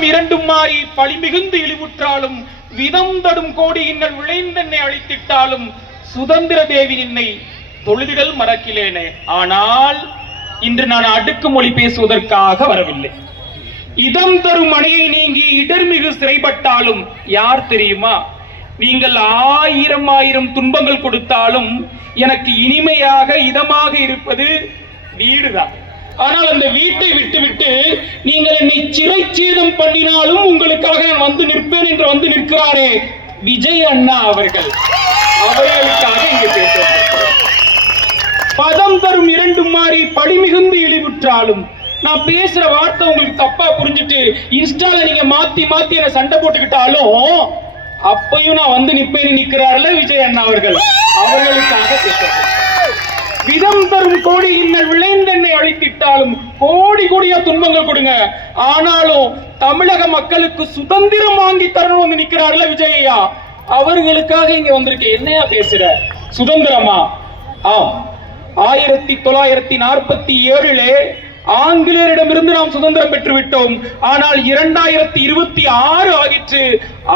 தரும் இரண்டும் மாறி பழி மிகுந்து இழிவுற்றாலும் விதம் தடும் கோடி இன்னல் விளைந்தென்னை அழித்திட்டாலும் சுதந்திர தேவி நின்னை தொழுதிடல் மறக்கிலேனே. ஆனால் இன்று நான் அடுக்குமொழி பேசுவதற்காக வரவில்லை. இதம் தரும் மனையை நீங்கி இடர்மிகு சிறைப்பட்டாலும் யார் தெரியுமா? நீங்கள் ஆயிரம் துன்பங்கள் கொடுத்தாலும் எனக்கு இனிமையாக இதமாக இருப்பது வீடுதான். ஆனால் அந்த வீட்டை விட்டுவிட்டு நீங்கள் என்னை சிறைச்சேதம் பண்ணினாலும் உங்களுக்காக நான் வந்து நிற்பேன் என்று வந்து நிற்கிறாரே விஜய் அண்ணா அவர்கள், அவர்களுக்காக இங்கு பேசுகிறேன். பதம் தரும் இரண்டும் மாறி பழி மிகுந்து இழிவுற்றாலும், நான் பேசுற வார்த்தை உங்களுக்கு தப்பா புரிஞ்சுட்டு இன்ஸ்டால நீங்க மாத்தி என்ன சண்டை போட்டுக்கிட்டாலும் அப்பையும் நான் வந்து நிப்பேன் நிற்கிறார்ல விஜய் அண்ணா அவர்கள், அவர்களுக்காக பேசுறேன். விதம் தரும் கோடி இன்னல் விளைந்தென்னை அழித்திட்டாலும் கோடி கோடியா துன்பங்கள் கொடுங்க, ஆனாலும் தமிழக மக்களுக்கு சுதந்திரம் வாங்கி தரணும் வந்து நிக்கிறார்ல விஜய் ஐயா, அவர்களுக்காக இங்க வந்திருக்கேன். என்னையா பேசுற? சுதந்திரமா? ஆம், 1947 ஆங்கிலேயரிடமிருந்து நாம் சுதந்திரம் பெற்றுவிட்டோம். ஆனால் 2026 ஆகிற்று,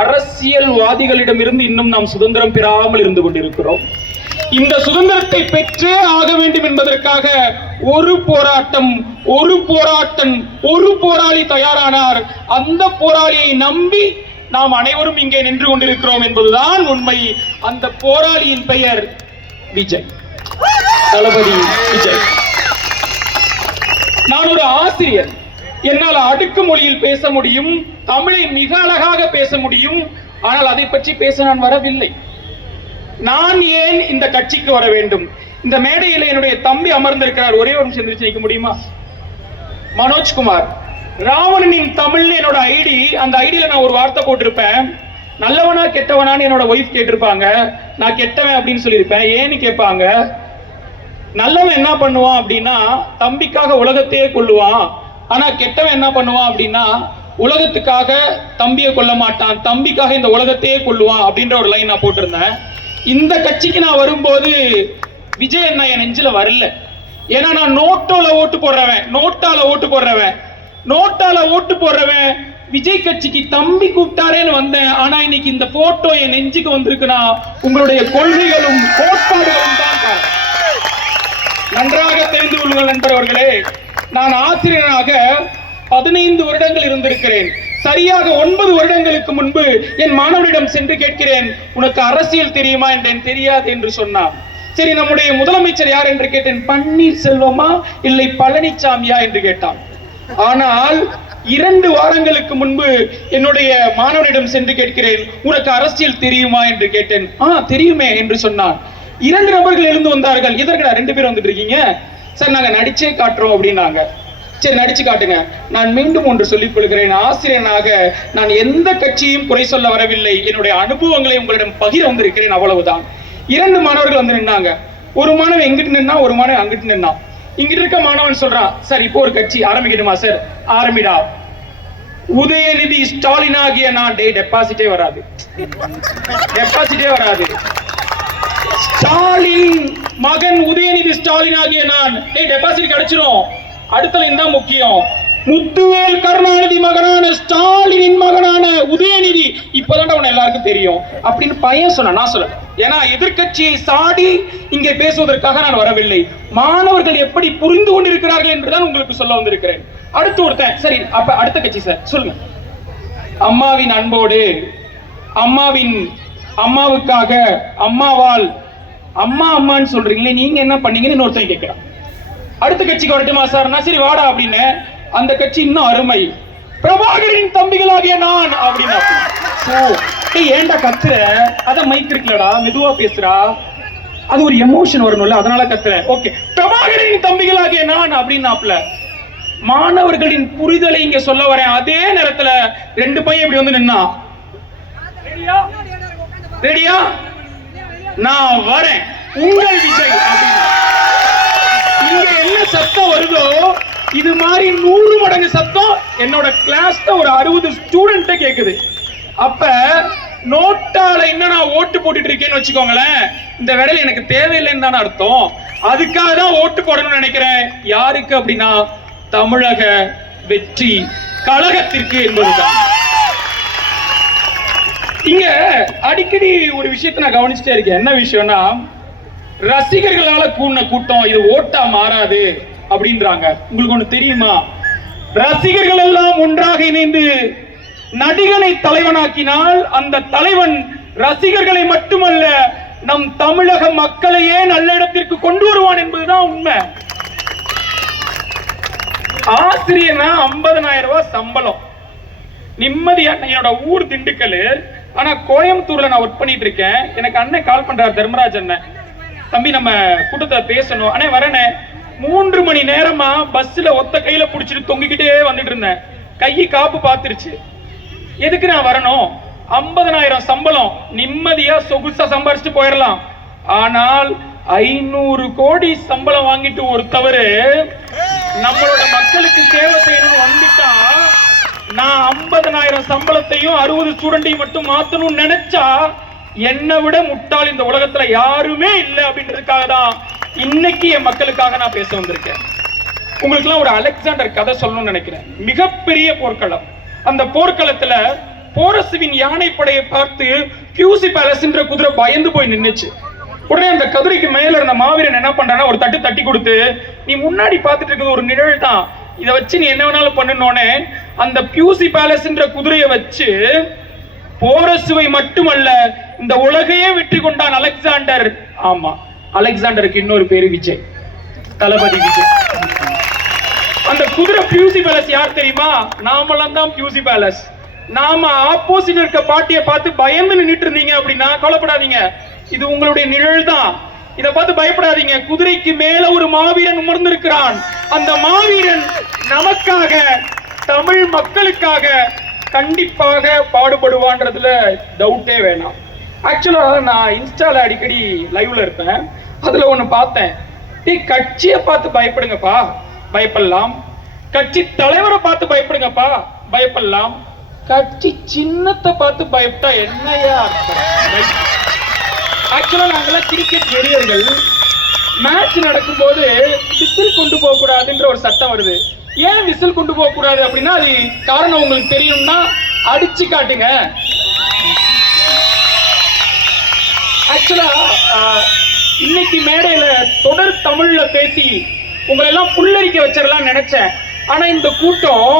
அரசியல்வாதிகளிடமிருந்து இன்னும் நாம் சுதந்திரம் பெறாமல் இருந்து கொண்டிருக்கிறோம். இந்த சுதந்திரத்தை பெற்றே ஆக வேண்டும் என்பதற்காக ஒரு போராட்டம், ஒரு போராளி தயாரானார். அந்த போராளியை நம்பி நாம் அனைவரும் இங்கே நின்று கொண்டிருக்கிறோம் என்பதுதான் உண்மை. அந்த போராளியின் பெயர் விஜய், தளபதி விஜய். நான் ஒரு ஆசிரியர், என்னால் அடுக்கு மொழியில் பேச முடியும், தமிழை மிக அழகாக பேச முடியும். ஆனால் அதை பற்றி பேச நான் வரவில்லை. நான் ஏன் இந்த கட்சிக்கு வர வேண்டும்? இந்த மேடையில் என்னுடைய தம்பி அமர்ந்திருக்கிறார், ஒரே ஒரு நிமிஷம் எந்திரிச்சு நிற்க முடியுமா? மனோஜ்குமார், ராவணனின் தமிழ்னு என்னோட ஐடி. அந்த ஐடியில நான் ஒரு வார்த்தை போட்டிருப்பேன், நல்லவனா கெட்டவனான்னு என்னோட ஒய்ஃப் கேட்டிருப்பாங்க. நான் கெட்டவன் அப்படின்னு சொல்லியிருப்பேன். ஏன்னு கேட்பாங்க. நல்லவன் என்ன பண்ணுவான் அப்படின்னா தம்பிக்காக உலகத்தையே கொல்லுவான். ஆனா கெட்டவன் என்ன பண்ணுவான் அப்படின்னா உலகத்துக்காக தம்பியை கொல்ல மாட்டான், தம்பிக்காக இந்த உலகத்தையே கொல்லுவான் அப்படின்ற ஒரு லைன் நான் போட்டிருந்தேன். இந்த கட்சிக்கு நான் வரும்போது விஜய் அண்ணா என் நெஞ்சில வரல. ஏன்னா நான் நோட்டால ஓட்டு போடுறவன் விஜய் கட்சிக்கு தம்பி கூப்பிட்டாரேன்னு வந்தேன். ஆனா இன்னைக்கு இந்த போட்டோ என் நெஞ்சுக்கு வந்திருக்குன்னா உங்களுடைய கொள்கைகளும் கோட்பாடுகளும் தான். நன்றாக தெரிந்து கொள்ளுங்கள் நண்பர்களே, நான் ஆசிரியராக 15 வருடங்கள் இருந்திருக்கிறேன். சரியாக 9 வருடங்களுக்கு முன்பு என் மாணவரிடம் சென்று கேட்கிறேன், உனக்கு அரசியல் தெரியுமா என்றேன். தெரியாது என்று சொன்னான். சரி, நம்முடைய முதலமைச்சர் யார் என்று கேட்டேன். பன்னீர்செல்வமா இல்லை பழனிசாமியா என்று கேட்டான். ஆனால் 2 வாரங்களுக்கு முன்பு என்னுடைய மாணவரிடம் சென்று கேட்கிறேன், உனக்கு அரசியல் தெரியுமா என்று கேட்டேன். தெரியுமே என்று சொன்னான். 2 நபர்கள் எழுந்து வந்தார்கள். எதற்கடா 2 பேர் வந்துட்டு இருக்கீங்க? சார், நாங்க நடிச்சே காட்டுறோம் அப்படின்னாங்க. சரி, நடிச்சு காட்டுங்க. நான் மீண்டும் ஒன்று சொல்லிக் கொள்கிறேன், ஆசிரியனாக நான் எந்த கட்சியும் குறை சொல்ல வரவில்லை. என்னுடைய அனுபவங்களை உங்களிடம் பகிர வந்திருக்கிறேன், அவ்வளவுதான். 2 மாணவர்கள் வந்து நின்னாங்க. ஒரு மாணவன் எங்கிட்டு நின்னா, ஒரு மாணவன் அங்கிட்டு நின்னான். இங்கிட்டு இருக்க மாணவன் சொல்றான், சார் இப்போ ஒரு கட்சி ஆரம்பிக்கணுமா? சார், ஆரம்பிடா. உதயநிதி ஸ்டாலின் ஆகிய நான் டெபாசிட்டே வராது. ஸ்டாலின் மகன் உதயநிதி ஸ்டாலின் ஆகிய நான் டெபாசிட் கிடைச்சிரும். அடுத்தல இந்த முக்கியம், முத்துவேல் கருணாநிதி மகனான ஸ்டாலினின் மகனான உதயநிதி இப்பதான் உன எல்லாருக்கும் தெரியும் அப்படின்னு பையன் சொன்ன. நான் சொல்ல, ஏன்னா எதிர்கட்சியை சாடி இங்கே பேசுவதற்காக நான் வரவில்லை. மாணவர்கள் எப்படி புரிந்து கொண்டிருக்கிறார்கள் என்றுதான் உங்களுக்கு சொல்ல வந்திருக்கிறேன். அடுத்து ஒருத்தன், சரி அப்ப அடுத்த கட்சி சார் சொல்லுங்க. அம்மாவின் அன்போடு, அம்மாவுக்காக, அம்மாவால், அம்மான்னு சொல்றீங்களே, நீங்க என்ன பண்ணீங்கன்னு ஒருத்தன் கேட்கிறான். அடுத்த கட்சிக்கு வரட்டுமா சார்? சரி வாடா அப்படின்னு. அந்த கட்சி இன்னும் அருமை, பிரபாகரின் தம்பிகளாகிய நான் அப்படின்னா. ஏன்டா கத்துற? அதான் மைக் இருக்கலடா, மெதுவா பேசுறா, அது ஒரு எமோஷன் வரணும்ல, அதனால கத்துறேன். ஓகே, பிரபாகரின் தம்பிகளாகிய நான் அப்படின்னாப்ல. மாணவர்களின் புரிதலை இங்க சொல்ல வரேன். அதே நேரத்துல 2 பையன் இப்படி வந்து நின்னா, ரெடியா? நான் வரேன் உங்கள் விஜய். இங்க என்ன சத்தம் வருதோ இது மாதிரி 100 மடங்கு சத்தம் என்னோட கிளாஸ்ல ஒரு 60 ஸ்டூடெண்ட் கேக்குது. அப்ப நோட்டால இன்னும் நான் ஓட்டு போட்டுட்டு இருக்கேன்னு வச்சுக்கோங்களேன், இந்த வேலையில எனக்கு தேவையில்லைன்னு தானே அர்த்தம். அதுக்காக தான் ஓட்டு போடணும்னு நினைக்கிறேன். யாருக்கு அப்படின்னா தமிழக வெற்றி கழகத்திற்கு என்பதுதான். இங்க அடிக்கடி ஒரு விஷயத்தை நான் கவனிச்சுட்டே இருக்கேன். என்ன விஷயம்னா, ரசிகர்களால கூடின கூட்டம் இது ஓட்டா மாறாது அப்படின்றாங்க. உங்களுக்கு ஒண்ணு தெரியுமா? ரசிகர்கள் எல்லாம் ஒன்றாக இணைந்து நடிகனை தலைவனாக்கினால் அந்த தலைவன் ரசிகர்களை மட்டுமல்ல நம் தமிழக மக்களையே நல்ல இடத்திற்கு கொண்டு வருவான் என்பதுதான் உண்மை. ஆசிரியர்னா 50,000 ரூபாய் சம்பளம், நிம்மதியா. என்னோட ஊர் திண்டுக்கல், ஆனா கோயம்புத்தூர்ல நான் ஒர்க் பண்ணிட்டு இருக்கேன். எனக்கு அண்ணன் கால் பண்றாரு, தர்மராஜ் அண்ணன், தம்பி நம்ம கூட்டத்தை பேசணும். அண்ணே வரேனே. 3 மணி நேரமா பஸ்ல ஒத்த கையில புடிச்சிட்டு தொங்கிக்கிட்டே வந்துட்டு இருந்தேன். கை காப்பு பாத்துருச்சு. எதுக்கு நான் வரணும்? 50,000 சம்பளம், நிம்மதியா சொகுசா சம்பாரிச்சுட்டு போயிடலாம். ஆனால் 500 கோடி சம்பளம் வாங்கிட்டு ஒருத்தவரு நம்மளோட மக்களுக்கு சேவை செய்யணும்னு வந்துட்டா, நான் 50,000 சம்பளத்தையும் 60 ஸ்டூடெண்டையும் மட்டும் மாத்தணும்னு நினைச்சா என்னை விட முட்டாள் இந்த உலகத்துல யாருமே இல்லை அப்படின்றதுக்காக தான் இன்னைக்கு என் மக்களுக்காக நான் பேச வந்திருக்கேன். உங்களுக்கு எல்லாம் ஒரு அலெக்சாண்டர் கதை சொல்லணும்னு நினைக்கிறேன். மிகப்பெரிய போர்க்களம். அந்த போர்க்களத்துல போரசுவின் யானைப்படையை பார்த்து கியூசி பேலஸ் என்ற குதிரை பயந்து போய் நின்னுச்சு. உடனே அந்த குதிரைக்கு மேல இருந்த மாவீரன் என்ன பண்றானா, ஒரு தட்டு தட்டி கொடுத்து, நீ முன்னாடி பார்த்துட்டு இருக்கிறது ஒரு நிழல் தான், இதை வச்சு நீ என்ன வேணாலும் பண்ணணும்னு அந்த பியூசி பேலஸ் என்ற குதிரையை வச்சு போரசுவை மட்டுமல்ல இந்த உலகையே வெற்றி கொண்டான் அலெக்சாண்டர். ஆமா, அலெக்சாண்டருக்கு இன்னொரு பேரு விஜய், தளபதி விஜய். அந்த குதிரை பியூசி பேலஸ் யார் தெரியுமா? நாமெல்லாம் தான் பியூசி பேலஸ். நாம ஆப்போசிட் இருக்க பாட்டியை பார்த்து பயந்து நின்றுட்டு இருந்தீங்க அப்படின்னா கவலைப்படாதீங்க, இது உங்களுடைய நிழல் தான். இத பார்த்து பயப்படாதீங்க. குதிரைக்கு மேல ஒரு மாவீரன் அமர்ந்திருக்கிறான். அந்த மாவீரன் நமக்காக, தமிழ் மக்களுக்காக கண்டிப்பாக பாடுபடுவான்றதுல டவுட்டே வேணாம். ஆக்சுவலா நான் இன்ஸ்டால அடிக்கடி லைவ்ல இருப்பேன். அதுல ஒண்ணு பார்த்தேன். கட்சியை பார்த்து பயப்படுங்கப்பா, பயப்படலாம். கட்சி தலைவரை பார்த்து பயப்படுங்கப்பா, பயப்படலாம். கட்சி சின்னத்தை பார்த்து பயப்பட்டா என்னையா அர்த்தம்? ஆக்சுவலா நாங்கெல்லாம் கிரிக்கெட் வெறியர்கள். மேட்ச் நடக்கும்போது விசில் கொண்டு போக கூடாதுன்ற ஒரு சட்டம் வருது. ஏன் விசில் கொண்டு போக கூடாது அப்படின்னா, அது காரணம் உங்களுக்கு தெரியும்னா அடிச்சு காட்டுங்க. ஆக்சுவலா இன்னைக்கு மேடையில தொடர் தமிழ்ல பேசி உங்களை எல்லாம் புல்லரிக்க வச்சிடலாம் நினைச்சேன். ஆனா இந்த கூட்டம்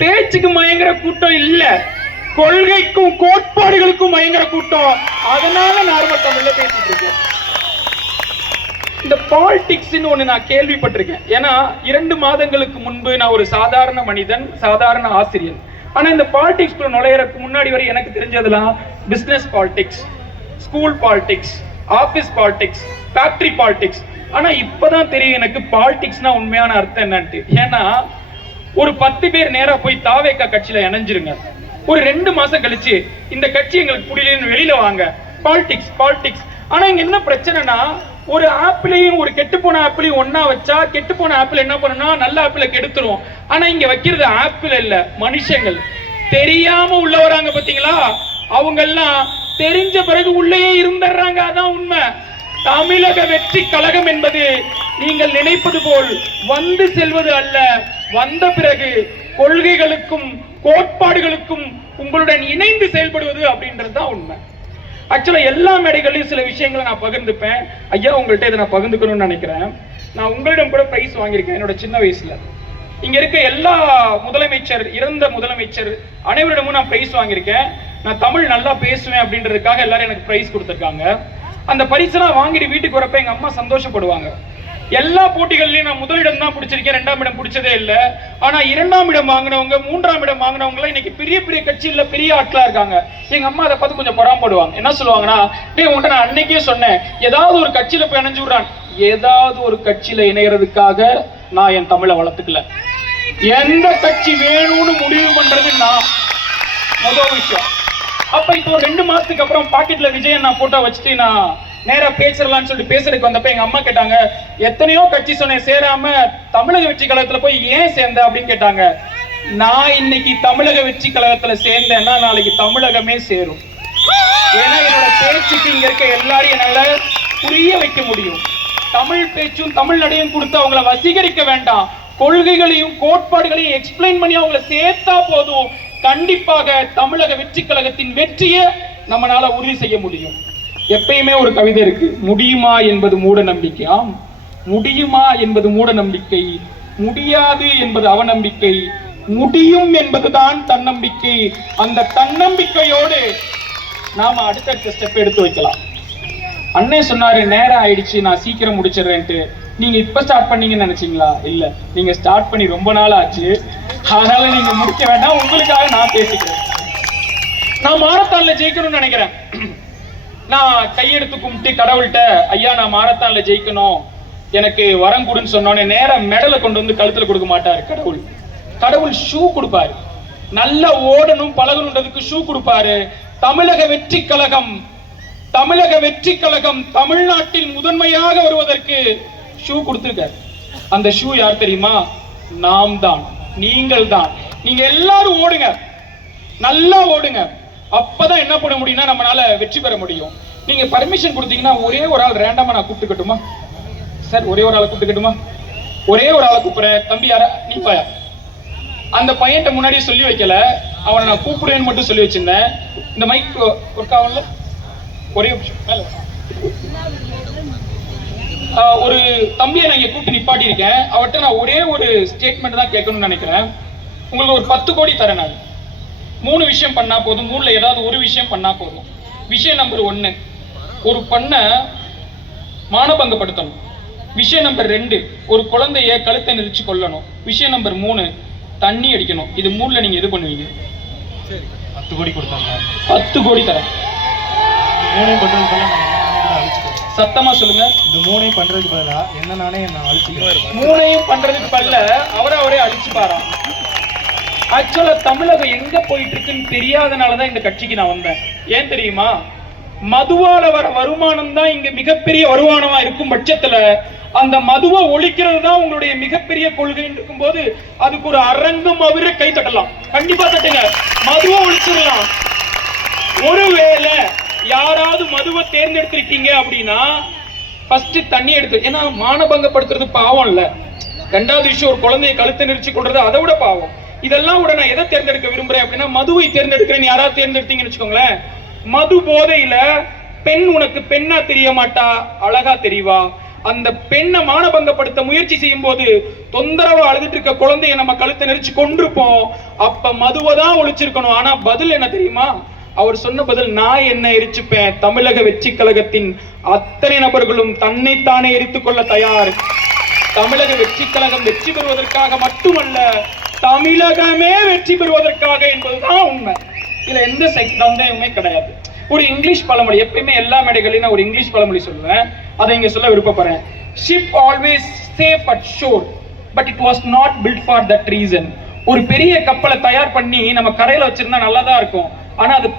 பேச்சுக்கு மயங்குற கூட்டம் இல்ல, கொள்கைக்கும் கோட்பாடுகளுக்கும் மயங்குற கூட்டம். அதனால நார்மல் தமிழ்ல பேசிட்டு இருக்கேன். இந்த பாலிடிக்ஸ் ஒண்ணு நான் கேள்விப்பட்டிருக்கேன். ஏன்னா 2 மாதங்களுக்கு முன்பு நான் ஒரு சாதாரண மனிதன், சாதாரண ஆசிரியர். ஆனா இந்த பாலிடிக்ஸ் நுழையறதுக்கு முன்னாடி வரை எனக்கு தெரிஞ்சதெல்லாம் business politics, school politics, office politics, factory politics. ஆனா இப்பதான் தெரியும் எனக்கு பாலிடிக்ஸ்னா உண்மையான அர்த்தம் என்னன்ட்டு. ஏன்னா ஒரு 10 பேர் நேரா போய் தாவேகா கட்சியில இணைஞ்சிருங்க. ஒரு 2 மாசம் கழிச்சு இந்த கட்சி எங்களுக்கு புரியலன்னு வெளியில வாங்க. Politics politics. ஆனா இங்க என்ன பிரச்சனைனா, ஒரு ஆப்பிளையும் ஒரு கெட்டு போன ஆப்பிளையும் ஒன்னா வச்சா கெட்டு போன ஆப்பிள் என்ன பண்ணுனா நல்ல ஆப்பிளை கெடுத்துரும். ஆனா இங்க வைக்கிறது ஆப்பிள் இல்ல, மனுஷங்கள். தெரியாம உள்ள வராங்க பாத்தீங்களா, அவங்க எல்லாம் தெரிஞ்ச பிறகு உள்ளேயே இருந்துடுறாங்க. அதான் உண்மை. தமிழக வெற்றி கழகம் என்பது நீங்கள் நினைப்பது போல் வந்து செல்வது அல்ல, வந்த பிறகு கொள்கைகளுக்கும் கோட்பாடுகளுக்கும் உங்களுடன் இணைந்து செயல்படுவது அப்படின்றதுதான் உண்மை. ஆக்சுவலா எல்லா மேடைகளையும் சில விஷயங்களை நான் பகிர்ந்துப்பேன். ஐயா உங்கள்கிட்ட இதை நான் பகிர்ந்துக்கணும்னு நினைக்கிறேன். நான் உங்களிடம் கூட பிரைஸ் வாங்கியிருக்கேன் என்னோட சின்ன வயசுல. இங்க இருக்க எல்லா முதலமைச்சர், இறந்த முதலமைச்சர் அனைவரிடமும் நான் பிரைஸ் வாங்கியிருக்கேன். நான் தமிழ் நல்லா பேசுவேன் அப்படின்றதுக்காக எல்லாரும் எனக்கு பிரைஸ் கொடுத்திருக்காங்க. அந்த பரிசெல்லாம் வாங்கிட்டு வீட்டுக்கு வரப்ப எங்க அம்மா சந்தோஷப்படுவாங்க. எல்லா போட்டிகள்லயும் நான் முதலிடம் தான் பிடிச்சிருக்கேன், 2ஆம் இடம் பிடிச்சதே இல்லை. ஆனா 2ஆம் இடம் வாங்கினவங்க, 3ஆம் இடம் வாங்கினவங்க எல்லாம் இன்னைக்கு பெரிய பெரிய கட்சியில பெரிய ஆட்களா இருக்காங்க. எங்க அம்மா அதை பார்த்து கொஞ்சம் பொறாமப்படுவாங்க. என்ன சொல்லுவாங்கன்னா, டேய் உன்கிட்ட நான் அன்னைக்கே சொன்னேன், ஏதாவது ஒரு கட்சியில போய் இணைஞ்சு விடுறான். ஏதாவது ஒரு கட்சியில இணையறதுக்காக நான் என் தமிழை வளர்த்துக்கல. எந்த கட்சி வேணும்னு முடிவு பண்றது நான் முதல் விஷயம். அப்ப இப்போ 2 மாசத்துக்கு அப்புறம் பாக்கெட்ல விஜய் நான் போட்டோ வச்சுட்டு நான் நேரா பேசலாம்னு சொல்லிட்டு பேசுறதுக்கு வந்தப்ப எங்க அம்மா கேட்டாங்க, எத்தனையோ கட்சி சொன்னேன் சேராம தமிழக வெற்றி கழகத்துல போய் ஏன் சேர்ந்த அப்படின்னு கேட்டாங்க. நான் இன்னைக்கு தமிழக வெற்றி கழகத்துல சேர்ந்தேன்னா நாளைக்கு தமிழகமே சேரும். ஏன்னா என்னோட பேச்சுக்கு இங்க இருக்க எல்லாரையும் என்னால புரிய வைக்க முடியும். தமிழ் பேச்சும் தமிழ் நடையும் கொடுத்து அவங்கள வசீகரிக்க வேண்டாம், கொள்கைகளையும் கோட்பாடுகளையும் எக்ஸ்பிளைன் பண்ணி அவங்களை சேர்த்தா போதும், கண்டிப்பாக தமிழக வெற்றி கழகத்தின் வெற்றியை நம்மளால உறுதி செய்ய முடியும். எப்பயுமே ஒரு கவிதை இருக்கு, முடியுமா என்பது மூட நம்பிக்கை. ஆம், முடியுமா என்பது மூட நம்பிக்கை, முடியாது என்பது அவநம்பிக்கை, முடியும் என்பதுதான் தன்னம்பிக்கை. அந்த தன்னம்பிக்கையோடு நாம அடுத்த ஸ்டெப் எடுத்து வைக்கலாம். அண்ணே சொன்னாரு நேரம் ஆயிடுச்சு, நான் சீக்கிரம் முடிச்சிடுறேன்ட்டு. நீங்க இப்ப ஸ்டார்ட் பண்ணீங்கன்னு நினைச்சீங்களா? இல்ல, நீங்க ஸ்டார்ட் பண்ணி ரொம்ப நாள் ஆச்சு. அதனால நீங்க முடிக்க வேண்டாம், உங்களுக்காக நான் பேசிக்கிறேன். நான் மாரத்தான்ல ஜெயிக்கணும்னு நினைக்கிறேன். நான் கையெடுத்து கும்பிட்டு கடவுள்கிட்ட, ஐயா நான் மாரத்தான்ல ஜெயிக்கணும், எனக்கு வரம் கொடுன்னு சொன்னோன்னே நேரம் மெடலை கொண்டு வந்து கழுத்துல கொடுக்க மாட்டாரு கடவுள். கடவுள் ஷூ கொடுப்பாரு. நல்லா ஓடணும் பழகணுன்றதுக்கு ஷூ கொடுப்பாரு. தமிழக வெற்றி கழகம் தமிழ்நாட்டில் முதன்மையாக வருவதற்கு ஷூ கொடுத்திருக்காரு. அந்த ஷூ யார் தெரியுமா? நாம் தான், நீங்கள் தான். நீங்க எல்லாரும் ஓடுங்க, நல்லா ஓடுங்க. அப்பதான் என்ன பண்ண முடியும்னா நம்மளால வெற்றி பெற முடியும். நீங்க பர்மிஷன் கொடுத்தீங்கன்னா ஒரே ஒரு ஆள் ரேண்டமா நான் கூப்பிட்டுக்கட்டுமா சார்? ஒரே ஒரு ஆளை கூப்பிட்டுக்கட்டுமா? ஒரே ஒரு ஆளை கூப்பிடுறேன். தம்பி யாரா நீ பாயா? அந்த பையன்ட்ட முன்னாடியே சொல்லி வைக்கல, அவனை நான் கூப்பிடுவேன்னு மட்டும் சொல்லி வச்சிருந்தேன். இந்த மைக் ஒர்க் ஆகல. ஒரே ஒரு தம்பியை நான் இங்க கூப்பிட்டு நிப்பாட்டி இருக்கேன். அவர்கிட்ட நான் ஒரே ஒரு ஸ்டேட்மெண்ட் தான் கேட்கணும்னு நினைக்கிறேன். உங்களுக்கு ஒரு 10 கோடி தரேன். நான் 3 விஷயம் பண்ணா போதும், 3ல ஏதாவது ஒரு விஷயம் பண்ணா போதும். விஷயம் நம்பர் 1, ஒரு பண்ணை மானபங்கப்படுத்தணும். விஷயம் நம்பர் 2, ஒரு குழந்தைய கழுத்தை நெரிச்சு கொல்லணும். விஷயம் நம்பர் 3, தண்ணி அடிக்கணும். இது 3ல நீங்க எது பண்ணுவீங்க? 10 கோடி கொடுத்தாங்க. 10 கோடி தரேன். 3 பண்றதுக்கு பதிலா சத்தமா சொல்லுங்க. இந்த 3 பண்றதுக்கு பதிலா என்ன நானே நான் அழிச்சுக்கிறேன். 3 பண்றதுக்கு பதிலா அவரே அழிச்சு பாரா. ஆக்சுவலா தமிழகம் எங்க போயிட்டு இருக்குன்னு தெரியாதனாலதான் இந்த கட்சிக்கு நான் வந்தேன். ஏன் தெரியுமா? மதுவால வர வருமானம் தான் இங்க மிகப்பெரிய வருமானமா இருக்கும் பட்சத்துல அந்த மதுவை ஒழிக்கிறது தான் உங்களுடைய மிகப்பெரிய கொள்கைன்னு இருக்கும்போது அதுக்கு ஒரு அரங்கம் அவரே கை தட்டலாம். கண்டிப்பா தட்டுங்க. மதுவை ஒழிச்சிடலாம். ஒருவேளை யாராவது மதுவை தேர்ந்தெடுத்திருக்கீங்க அப்படின்னா ஃபர்ஸ்ட் தண்ணி எடுத்து, ஏன்னா மானபங்கப்படுத்துறது பாவம் இல்ல. 2வது விஷயம், ஒரு குழந்தைய கழுத்தை நெரிச்சு கொள்றது அதை விட பாவம். இதெல்லாம் விட நான் எதை தேர்ந்தெடுக்க விரும்புறேன் அப்படின்னா மதுவை தேர்ந்தெடுக்கிறேன். யாராவது தேர்ந்தெடுத்தீங்கன்னு வச்சுக்கோங்களேன், மது போதையில பெண் உனக்கு பெண்ணா தெரிய மாட்டா, அழகா தெரியவா. அந்த பெண்ணை மானபங்கப்படுத்த முயற்சி செய்யும் போது தொந்தரவா அழுதுட்டு இருக்க குழந்தைய நம்ம கழுத்தை நெரிச்சு கொண்டிருப்போம். அப்ப மதுவை தான் ஒழிச்சிருக்கணும். ஆனா பதில் என்ன தெரியுமா? அவர் சொன்ன பதில், நான் என்ன எரிச்சுப்பேன், தமிழக வெற்றி கழகத்தின் அத்தனை நபர்களும் தன்னைத்தானே எரித்துக் கொள்ள தயார். தமிழக வெற்றி கழகம் வெற்றி பெறுவதற்காக மட்டுமல்ல, தமிழகமே வெற்றி பெறுவதற்காக என்பதுதான் உண்மை. இதுல எந்த சந்தேகமே கிடையாது. ஒரு இங்கிலீஷ் பழமொழி, எப்பயுமே எல்லா மேடைகளையும் நான் ஒரு இங்கிலீஷ் பழமொழி சொல்லுவேன், அதை இங்க சொல்ல விருப்பப்படுறேன். Ship always safe at shore but it was not built for that reason. ஒரு பெரிய கப்பலை தயார் பண்ணி நம்ம கரையில வச்சிருந்தா நல்லா தான் இருக்கும், ஆனா அது